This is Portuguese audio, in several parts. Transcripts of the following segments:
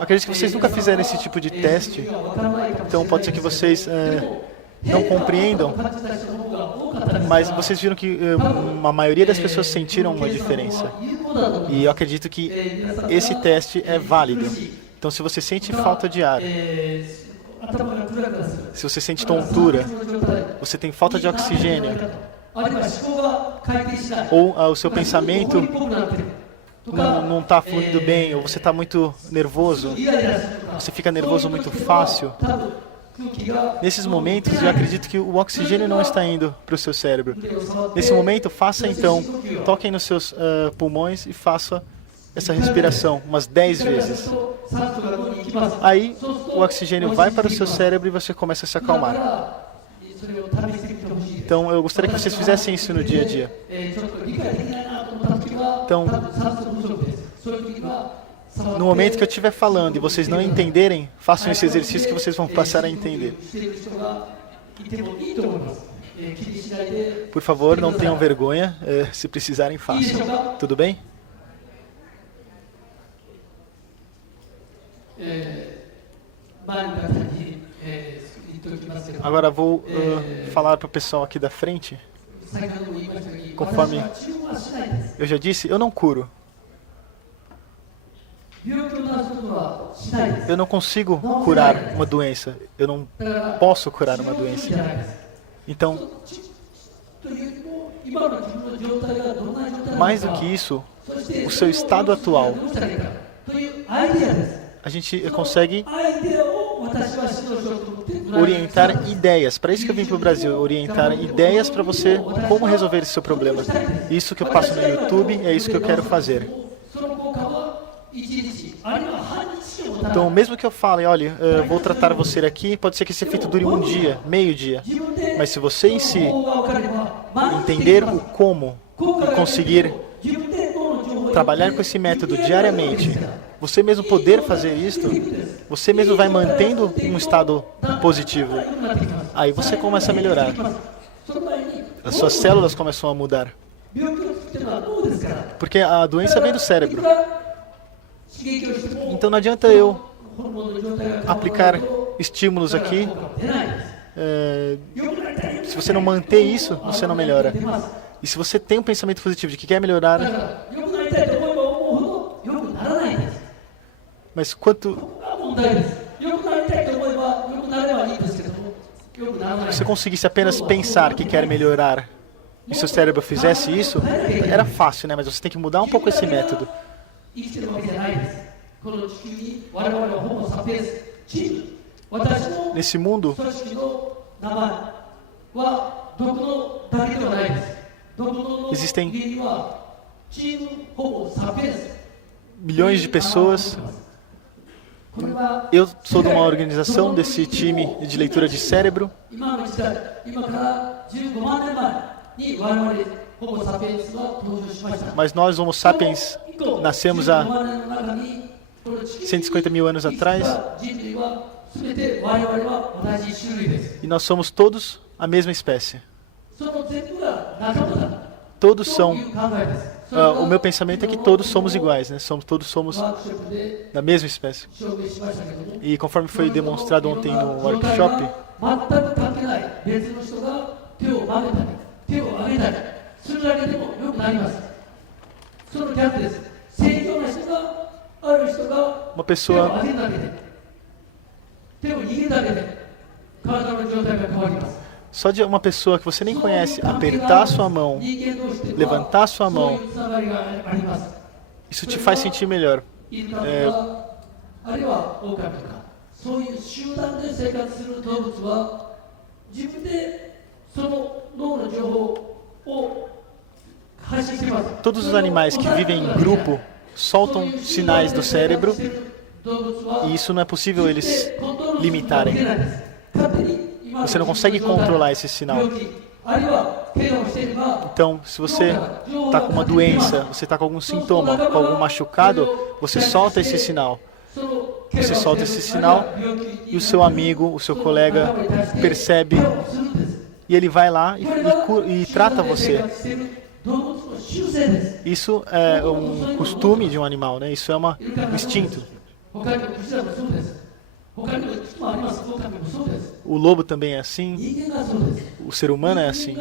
Acredito que vocês nunca fizeram esse tipo de teste, então pode ser que vocês não compreendam, mas vocês viram que a maioria das pessoas sentiram uma diferença. E eu acredito que esse teste é válido. Então, se você sente falta de ar, se você sente tontura, você tem falta de oxigênio, ou o seu pensamento não está fluindo bem, ou você está muito nervoso, você fica nervoso muito fácil. Nesses momentos, eu acredito que o oxigênio não está indo para o seu cérebro. Nesse momento, faça então, toquem nos seus pulmões e faça essa respiração umas 10 vezes. Aí, o oxigênio vai para o seu cérebro e você começa a se acalmar. Então, eu gostaria que vocês fizessem isso no dia a dia. Então, no momento que eu estiver falando e vocês não entenderem, façam esse exercício que vocês vão passar a entender. Por favor, não tenham vergonha. Se precisarem, façam. Tudo bem? Agora vou falar para o pessoal aqui da frente. Conforme eu já disse, eu não curo. Eu não consigo curar uma doença. Eu não posso curar uma doença. Então, mais do que isso, o seu estado atual, a gente consegue orientar ideias. Para isso que eu vim para o Brasil, orientar ideias para você como resolver esse seu problema. Isso que eu passo no YouTube, é isso que eu quero fazer. Então, mesmo que eu fale, olha, vou tratar você aqui, pode ser que esse efeito dure um dia, meio dia. Mas se você em si entender o como e conseguir trabalhar com esse método diariamente, você mesmo poder fazer isto, você mesmo vai mantendo um estado positivo. Aí você começa a melhorar. As suas células começam a mudar. Porque a doença vem do cérebro. Então não adianta eu aplicar estímulos aqui. Se você não manter isso, você não melhora. E se você tem um pensamento positivo de que quer melhorar, mas quanto você conseguisse apenas pensar que quer melhorar e seu cérebro fizesse isso, era fácil, né? Mas você tem que mudar um pouco esse método. Nesse mundo, existem milhões de pessoas. Eu sou de uma organização desse time de leitura de cérebro. Mas nós, Homo sapiens, nascemos há 150 mil anos atrás. E nós somos todos a mesma espécie. Todos são... o meu pensamento é que todos somos iguais, né? Todos somos da mesma espécie. E conforme foi demonstrado ontem no workshop, uma pessoa só de uma pessoa que você nem conhece apertar a sua mão, levantar a sua mão, isso te faz sentir melhor. Todos os animais que vivem em grupo soltam sinais do cérebro e isso não é possível eles limitarem. Você não consegue controlar esse sinal. Então, se você está com uma doença, você está com algum sintoma, com algum machucado, você solta esse sinal. Você solta esse sinal e o seu amigo, o seu colega percebe e ele vai lá e trata você. Isso é um costume de um animal, né? Isso é um instinto. O lobo também é assim. O ser humano é assim.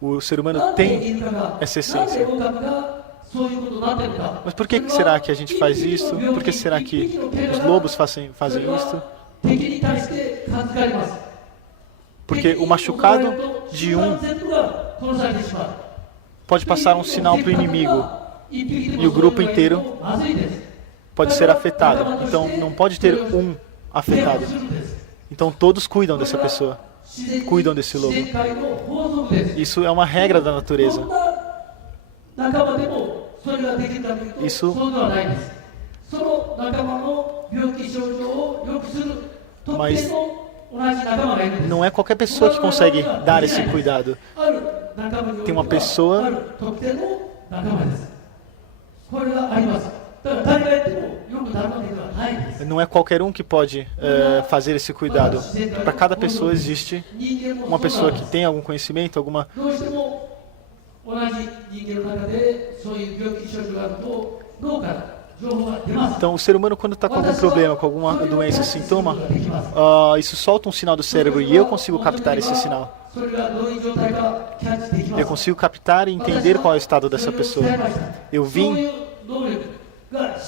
O ser humano tem essa essência. Mas por que será que a gente faz isso? Por que será que os lobos fazem isso? Porque o machucado de um pode passar um sinal para o inimigo e o grupo inteiro pode ser afetado. Então não pode ter um afetado. Então todos cuidam dessa pessoa, cuidam desse lobo. Isso é uma regra da natureza. Isso mas não é qualquer pessoa que consegue dar esse cuidado. Tem uma pessoa. Não é qualquer um que pode fazer esse cuidado. Para cada pessoa existe uma pessoa que tem algum conhecimento, alguma. Então, o ser humano, quando está com algum problema, com alguma doença, sintoma, isso solta um sinal do cérebro e eu consigo captar esse sinal. Eu consigo captar e entender qual é o estado dessa pessoa. Eu vim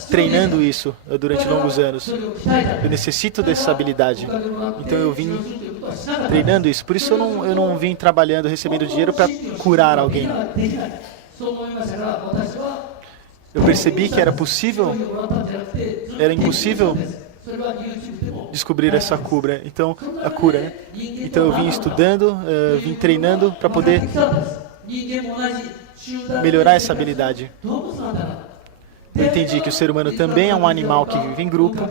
treinando isso durante longos anos. Eu necessito dessa habilidade. Então eu vim treinando isso. Por isso eu não vim trabalhando, recebendo dinheiro para curar alguém. Eu percebi que era impossível descobrir essa cura. Então, a cura, né? Então eu vim estudando, vim treinando para poder melhorar essa habilidade. Eu entendi que o ser humano também é um animal que vive em grupo,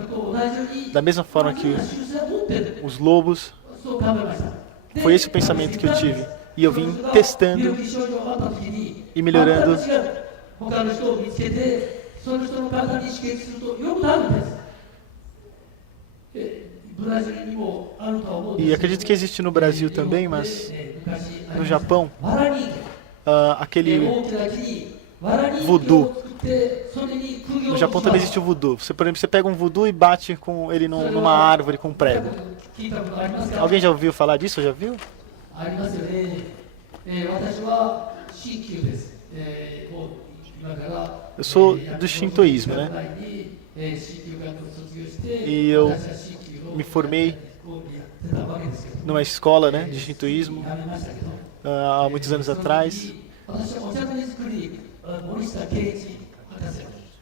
da mesma forma que os lobos. Foi esse o pensamento que eu tive. E eu vim testando e melhorando. E acredito que existe no Brasil também, mas no Japão, aquele voodoo. No Japão também existe o voodoo. Por exemplo, você pega um voodoo e bate com ele numa árvore com um prego. Alguém já ouviu falar disso? Já viu? Eu sou do shintoísmo, né? E eu me formei numa escola, né, de shintoísmo há muitos anos atrás.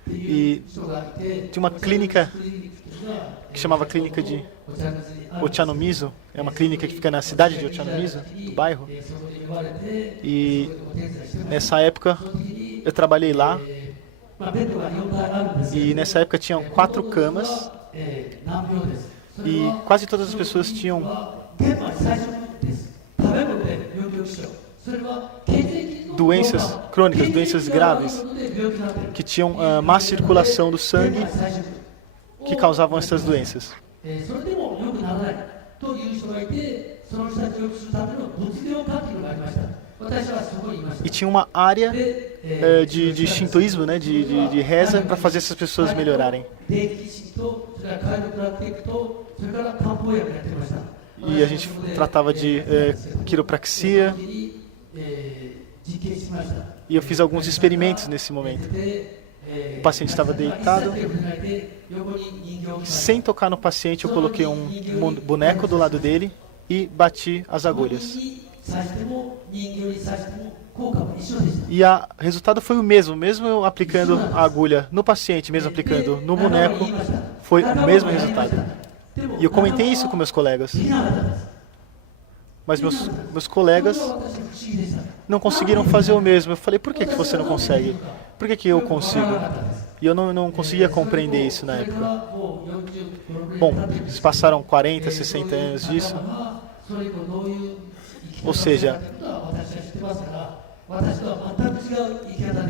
E tinha uma clínica que chamava Clínica de Ochanomizu. É uma clínica que fica na cidade de Ochanomizu, do bairro. E nessa época eu trabalhei lá. E nessa época tinham 4 camas. E quase todas as pessoas tinham doenças crônicas, doenças graves, que tinham má circulação do sangue, que causavam essas doenças. E tinha uma área de shintoísmo, né, de reza, para fazer essas pessoas melhorarem. E a gente tratava de quiropraxia. E eu fiz alguns experimentos nesse momento. O paciente estava deitado. Sem tocar no paciente, eu coloquei um boneco do lado dele e bati as agulhas. E o resultado foi o mesmo. Mesmo eu aplicando a agulha no paciente, mesmo aplicando no boneco, foi o mesmo resultado. E eu comentei isso com meus colegas. Mas meus colegas não conseguiram fazer o mesmo. Eu falei, por que você não consegue? Por que eu consigo? E eu não conseguia compreender isso na época. Bom, se passaram 40, 60 anos disso. Ou seja,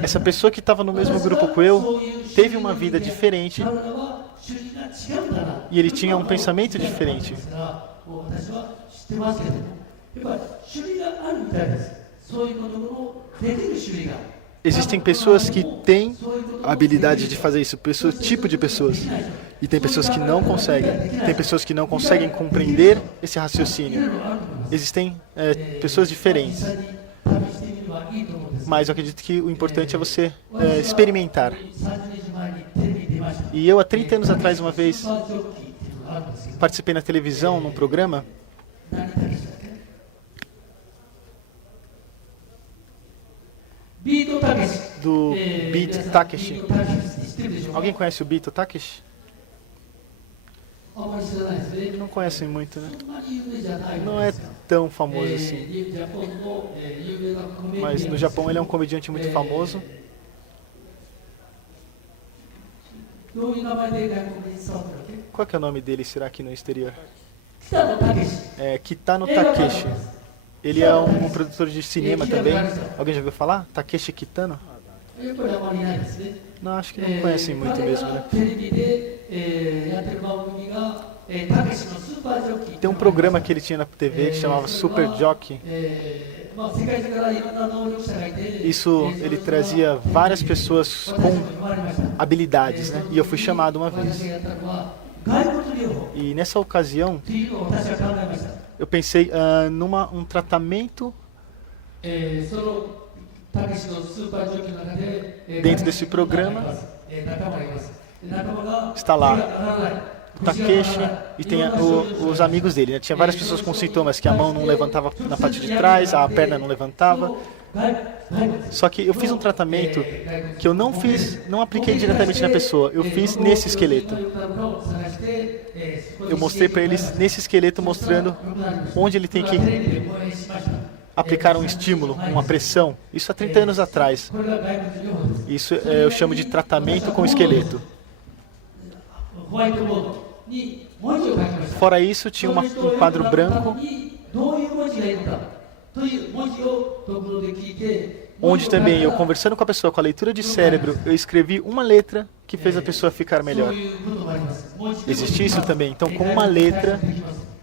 essa pessoa que estava no mesmo grupo que eu teve uma vida diferente e ele tinha um pensamento diferente. Existem pessoas que têm a habilidade de fazer isso, tipo de pessoas. E tem pessoas que não conseguem. Tem pessoas que não conseguem compreender esse raciocínio. Existem pessoas diferentes. Mas eu acredito que o importante é você experimentar. E eu, há 30 anos atrás, uma vez, participei na televisão, num programa. Do Beat Takeshi. Alguém conhece o Beat Takeshi? Não conhecem muito, né? Não é tão famoso assim. Mas no Japão ele é um comediante muito famoso. Qual que é o nome dele, será, aqui no exterior? Kitano Takeshi. Ele é um produtor de cinema também. Alguém já ouviu falar? Takeshi Kitano? Não, acho que não conhecem muito mesmo, né? Tem um programa que ele tinha na TV que chamava Super Jockey. Isso, ele trazia várias pessoas com habilidades, né? E eu fui chamado uma vez. E nessa ocasião, eu pensei um tratamento dentro desse programa. Está lá o Takeshi e tem os amigos dele, né? Tinha várias pessoas com sintomas, que a mão não levantava na parte de trás, a perna não levantava. Só que eu fiz um tratamento que eu não apliquei diretamente na pessoa, eu fiz nesse esqueleto. Eu mostrei para eles nesse esqueleto, mostrando onde ele tem que aplicar um estímulo, uma pressão. Isso há 30 anos atrás. Isso eu chamo de tratamento com esqueleto. Fora isso, tinha um quadro branco, onde também eu, conversando com a pessoa, com a leitura de cérebro, eu escrevi uma letra que fez a pessoa ficar melhor. Existe isso também. Então, com uma letra,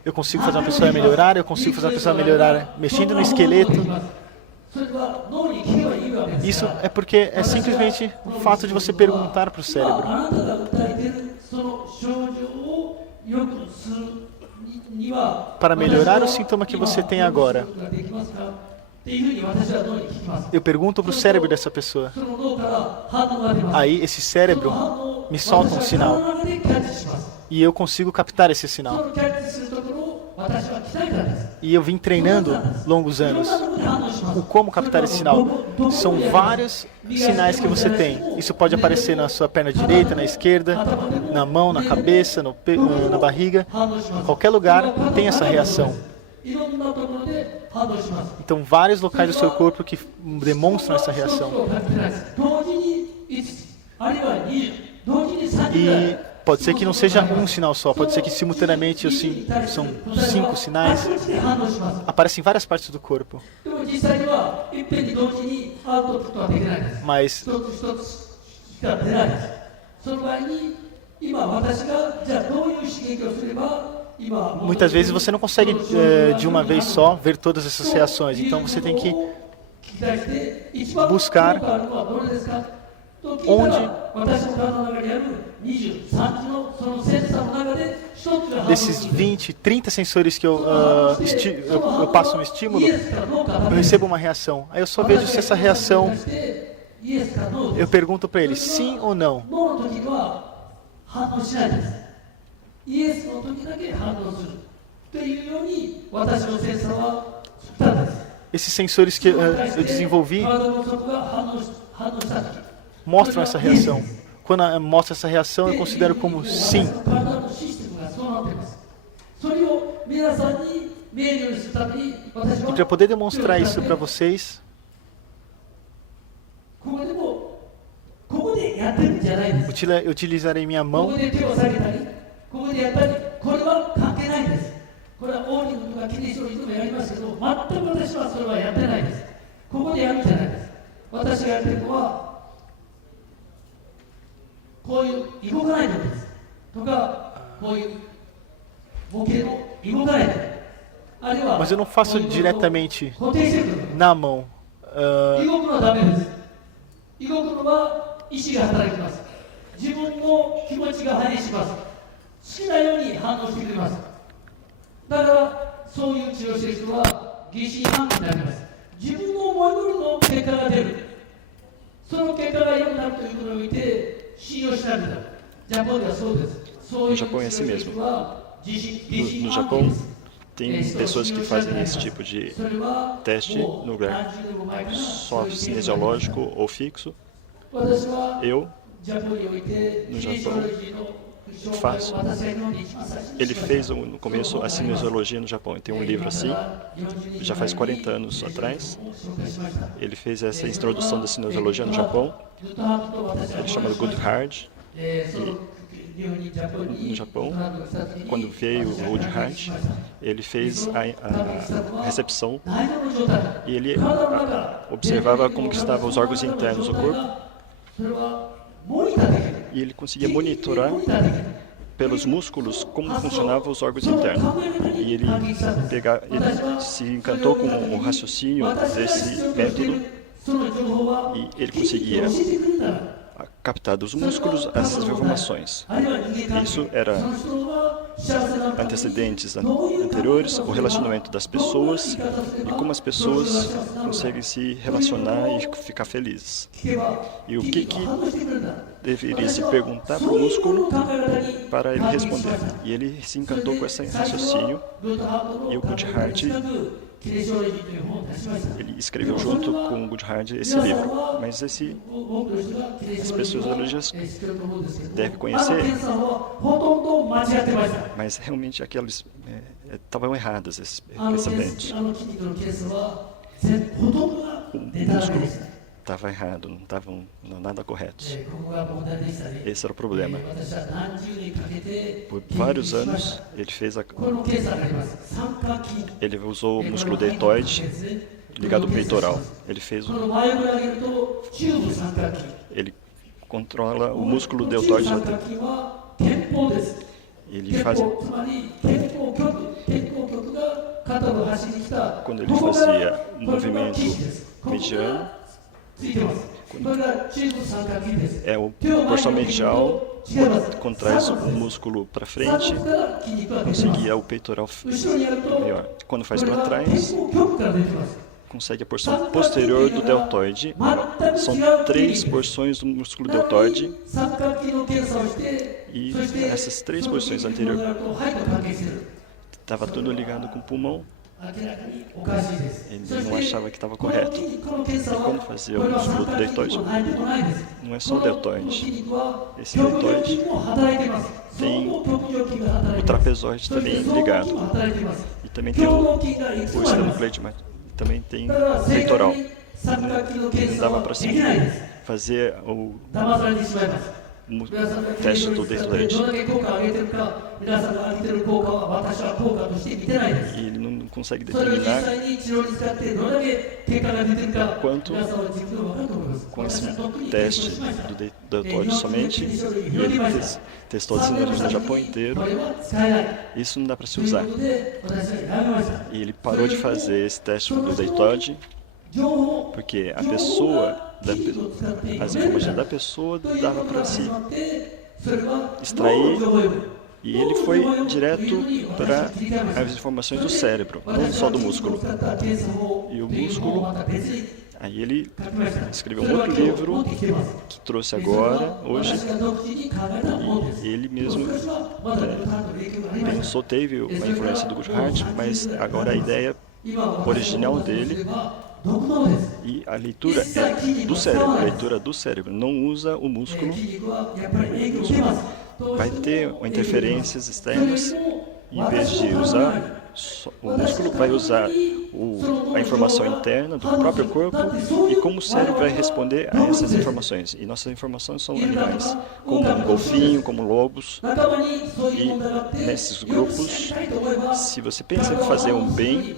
eu consigo fazer uma pessoa melhorar, eu consigo fazer uma pessoa melhorar mexendo no esqueleto. Isso é porque é simplesmente o fato de você perguntar para o cérebro. Para melhorar o sintoma que você tem agora, eu pergunto para o cérebro dessa pessoa. Aí esse cérebro me solta um sinal. E eu consigo captar esse sinal. E eu vim treinando longos anos o como captar esse sinal. São vários sinais que você tem. Isso pode aparecer na sua perna direita, na esquerda, na mão, na cabeça, na barriga. Em qualquer lugar tem essa reação. Então, vários locais do seu corpo que demonstram essa reação. E pode ser que não seja um sinal só, pode ser que simultaneamente assim, são 5 sinais. Aparecem em várias partes do corpo. Mas muitas vezes você não consegue de uma vez só ver todas essas reações. Então você tem que buscar onde desses 20, 30 sensores que eu passo um estímulo, eu recebo uma reação. Aí eu só vejo se essa reação, eu pergunto para ele sim ou não. Esses sensores que eu desenvolvi mostram essa reação. Quando mostra essa reação, eu considero como sim. E para poder demonstrar isso para vocês, eu utilizarei minha mão. Mas eu não faço diretamente na mão. ah, 動くのはダメです。動くのは意志が働きます。自分の気持ちが反映します。好きなように反応してくれます。だからそういう治療をしている人は疑心暗鬼になります。自分の思い通りの結果が出る。その結果が良くなるということにおいて信用しなくなる。ジャポンではそうです。そういう治療をしている人は疑心 No 暗鬼 Japão, です。tem pessoas que fazem esse tipo de それは teste もう no lugar 何十年も前からそ só ういう経験があります。 cinesiológico ou fixo. 私は Eu ジャポンにおいて No キネシオロジーの紹介 faço. を私が今まで一番最初に Ele しました。 fez no começo a cinesiologia no Japão. Tem um livro assim, já faz 40 anos atrás. Ele fez essa introdução da cinesiologia no Japão. Ele chama de Goodhart. No Japão, quando veio o Goodhart, ele fez a recepção e ele observava como que estavam os órgãos internos do corpo e ele conseguia monitorar pelos músculos como funcionavam os órgãos internos. E ele se encantou com o raciocínio desse método e ele conseguia captar dos músculos essas informações. Isso era antecedentes anteriores, o relacionamento das pessoas e como as pessoas conseguem se relacionar e ficar felizes. E o que deveria se perguntar para o músculo para ele responder. E ele se encantou com esse raciocínio e o Goodhart ele escreveu junto com o Goodhart esse livro. Mas as pessoas religiosas devem conhecer, mas realmente aqueles estavam errados, esses pensamentos. O músculo estava errado, não estavam nada corretos. Esse era o problema. Por vários anos, ele usou o músculo deltoide ligado ao peitoral. Ele controla o músculo deltoide lateral. Ele faz quando ele fazia um movimento mediano, é o porção medial, quando traz o músculo para frente, conseguia o peitoral maior. Quando faz para trás, consegue a porção posterior do deltoide. São 3 porções do músculo deltoide. E essas 3 porções anteriores estava tudo ligado com o pulmão. Ele não achava que estava correto. E quando fazia o músculo do deltoide, não é só o deltoide. Esse deltoide tem o trapezoide também ligado. E também tem o esternocleido, mas também tem o peitoral. Não dava para se fazer o teste do deltoide. E ele não consegue determinar quanto com esse teste do deltoide somente. E ele testou a sinergia no Japão inteiro. Isso não dá para se usar. E ele parou de fazer esse teste do deltoide porque a pessoa, as informações da pessoa dava para si extrair e ele foi direto para as informações do cérebro, não só do músculo. E o músculo, aí ele escreveu um outro livro que trouxe agora, hoje, e ele mesmo pensou, teve uma influência do Goodhart, mas agora a ideia original dele e a leitura é do cérebro, a leitura do cérebro, não usa o músculo. Vai ter interferências externas, em vez de usar o músculo, vai usar a informação interna do próprio corpo e como o cérebro vai responder a essas informações. E nossas informações são animais, como um golfinho, como lobos. E nesses grupos, se você pensa em fazer um bem,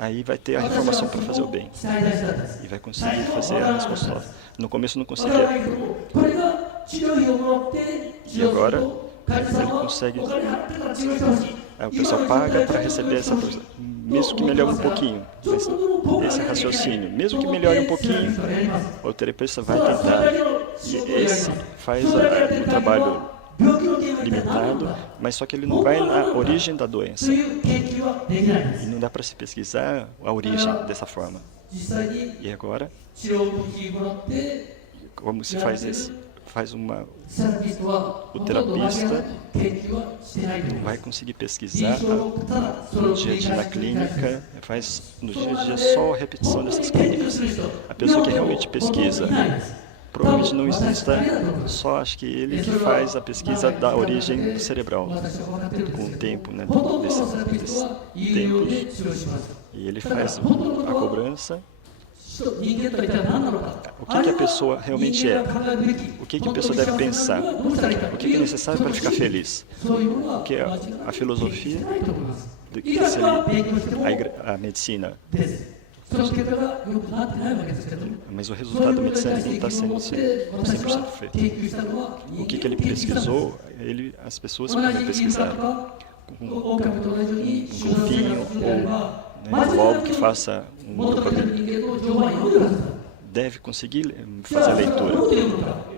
aí vai ter a informação para fazer o bem. E vai conseguir fazer a resposta. No começo não conseguia. E agora ele consegue. Aí o pessoal paga para receber essa mesmo que melhore um pouquinho. Esse raciocínio, mesmo que melhore um pouquinho, o terapeuta vai tentar. E esse faz o trabalho limitado, mas só que ele não vai na origem da doença. E não dá para se pesquisar a origem dessa forma. E agora, como se faz isso? O terapista não vai conseguir pesquisar no dia a dia na clínica, faz no dia a dia só a repetição dessas clínicas. A pessoa que realmente pesquisa provavelmente não está, só acho que ele que faz a pesquisa da origem cerebral, com o tempo, né, desses tempos, e ele faz a cobrança. O que a pessoa realmente é? O que a pessoa deve pensar? O que é necessário para ficar feliz? O que é a filosofia, a medicina? Mas o resultado da medicina não está sendo 100% feito. O que ele pesquisou, as pessoas que pesquisaram com golfinho ou algo que faça um deve conseguir fazer a leitura.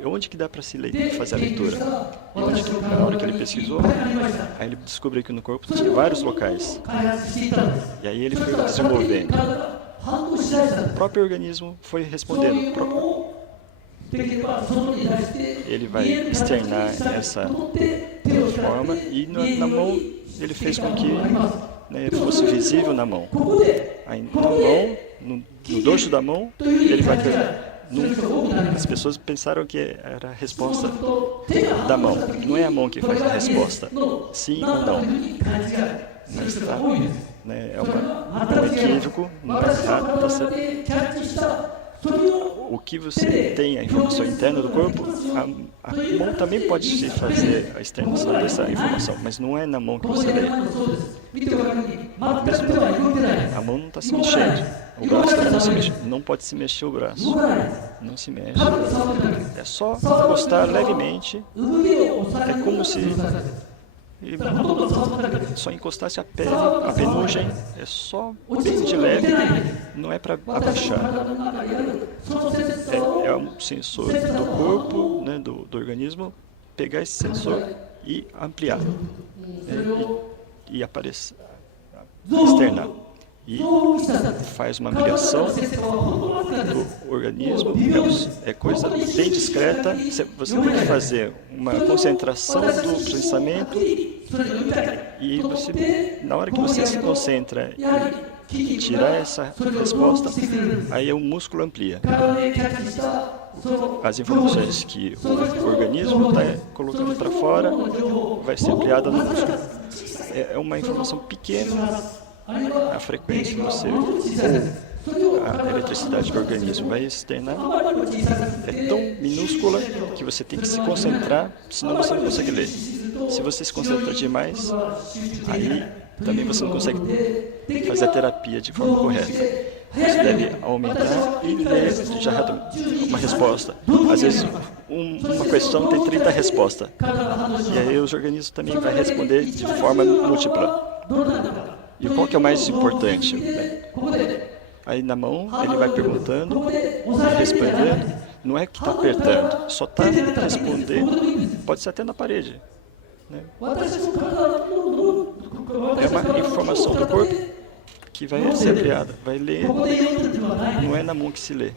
Onde que dá para se fazer a leitura? E na hora que ele pesquisou, aí ele descobriu que no corpo tinha vários locais. E aí ele foi desenvolvendo. O próprio organismo foi respondendo. Ele vai externar essa forma e na mão ele fez com que fosse visível na mão. Aí na mão, no dorso da mão, ele vai as pessoas pensaram que era a resposta da mão. Não é a mão que faz a resposta, sim ou não. Mas tá, né, é um equívoco, não está certo. O que você tem, a informação interna do corpo, a mão também pode fazer a externação dessa informação, mas não é na mão que você lê. A mão não está se mexendo, o braço também não se mexe, não pode se mexer o braço, não se mexe. É só encostar levemente, é como se só encostasse a pele, a penugem, é só bem de leve, não é para abaixar. É um sensor do corpo, né, do organismo, pegar esse sensor e ampliar, e aparecer, externar. E faz uma ampliação do organismo, é coisa bem discreta. Você tem que fazer uma concentração do pensamento e na hora que você se concentra em tirar essa resposta, aí o músculo amplia. As informações que o organismo está colocando para fora vai ser ampliada no músculo. É uma informação pequena. A frequência que você ou a eletricidade do organismo vai externar é tão minúscula que você tem que se concentrar, senão você não consegue ler. Se você se concentra demais, aí também você não consegue fazer a terapia de forma correta. Você deve aumentar e ler já uma resposta. Às vezes, uma questão tem 30 respostas. E aí os organismos também vão responder de forma múltipla. E qual que é o mais importante? Aí na mão ele vai perguntando, respondendo. Não é que está apertando, só está respondendo. Pode ser até na parede, né? É uma informação do corpo que vai ser ampliada, vai ler. Não é na mão que se lê.